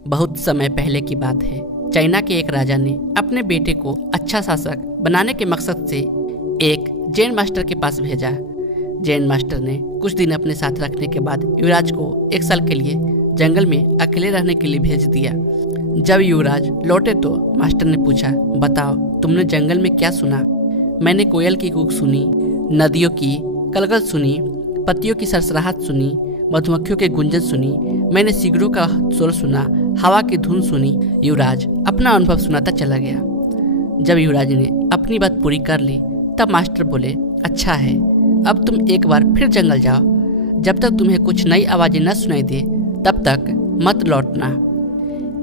बहुत समय पहले की बात है। चाइना के एक राजा ने अपने बेटे को अच्छा शासक बनाने के मकसद से एक जैन मास्टर के पास भेजा। जैन मास्टर ने कुछ दिन अपने साथ रखने के बाद युवराज को 1 साल के लिए जंगल में अकेले रहने के लिए भेज दिया। जब युवराज लौटे तो मास्टर ने पूछा, बताओ तुमने जंगल में क्या सुना? मैंने कोयल की कूक सुनी, नदियों की कलकल सुनी, पत्तियों की सरसराहट सुनी, मधुमक्खियों के गुंजन सुनी, मैंने सिगरों का शोर सुना, हवा की धुन सुनी। युवराज अपना अनुभव सुनाता चला गया। जब युवराज ने अपनी बात पूरी कर ली तब मास्टर बोले, अच्छा है, अब तुम एक बार फिर जंगल जाओ। जब तक तुम्हें कुछ नई आवाजें न सुनाई दे तब तक मत लौटना।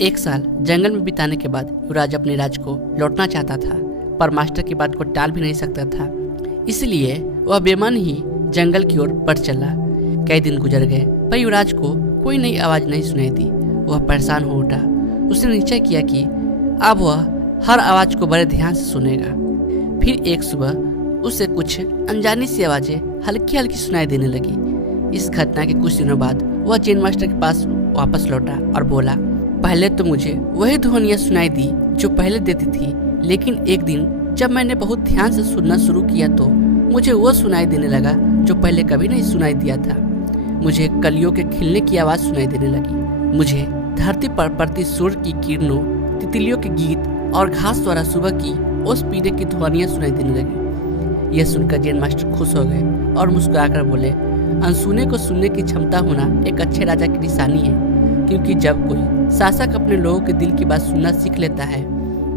1 साल जंगल में बिताने के बाद युवराज अपने राज्य को लौटना चाहता था, पर मास्टर की बात को टाल भी नहीं सकता था। इसलिए वह बेमन ही जंगल की ओर बढ़ चला। कई दिन गुजर गए पर युवराज को कोई नई आवाज नहीं सुनाई दी। वह परेशान हो उठा। उसने निश्चय किया कि अब वह हर आवाज को बड़े ध्यान से सुनेगा। फिर एक सुबह उसे कुछ अनजानी सी आवाजें हल्की हल्की सुनाई देने लगी। इस घटना के कुछ दिनों बाद वह जैन मास्टर के पास वापस लौटा और बोला, पहले तो मुझे वही ध्वनियाँ सुनाई दी जो पहले देती थी, लेकिन एक दिन जब मैंने बहुत ध्यान से सुनना शुरू किया तो मुझे वो सुनाई देने लगा जो पहले कभी नहीं सुनाई दिया था। मुझे कलियों के खिलने की आवाज़ सुनाई देने लगी। मुझे धरती पर पड़ती सूर्य की किरणों, तितलियों के गीत और घास द्वारा सुबह की ओस पीने की ध्वनियाँ सुनाई देने लगी। यह सुनकर जैन मास्टर खुश हो गए और मुस्कुराकर बोले, अनसुने को सुनने की क्षमता होना एक अच्छे राजा की निशानी है, क्योंकि जब कोई शासक अपने लोगों के दिल की बात सुनना सीख लेता है,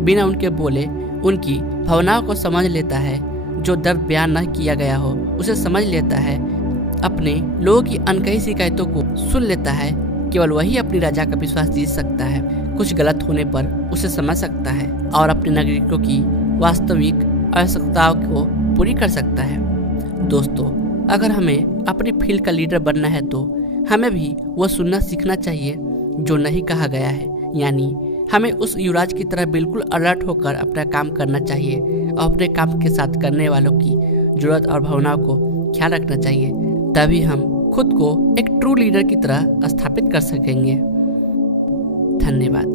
बिना उनके बोले उनकी भावनाओं को समझ लेता है, जो दर्द बयान न किया गया हो उसे समझ लेता है, अपने लोगों की अनकही शिकायतों को सुन लेता है, केवल वही अपनी राजा का विश्वास जीत सकता है, कुछ गलत होने पर उसे समझ सकता है और अपने नागरिकों की वास्तविक आवश्यकताओं को पूरी कर सकता है। दोस्तों, अगर हमें अपनी फील्ड का लीडर बनना है तो हमें भी वो सुनना सीखना चाहिए जो नहीं कहा गया है। यानी हमें उस युवराज की तरह बिल्कुल अलर्ट होकर अपना काम करना चाहिए और अपने काम के साथ करने वालों की जरूरत और भावनाओं को ख्याल रखना चाहिए। तभी हम खुद को एक ट्रू लीडर की तरह स्थापित कर सकेंगे। धन्यवाद।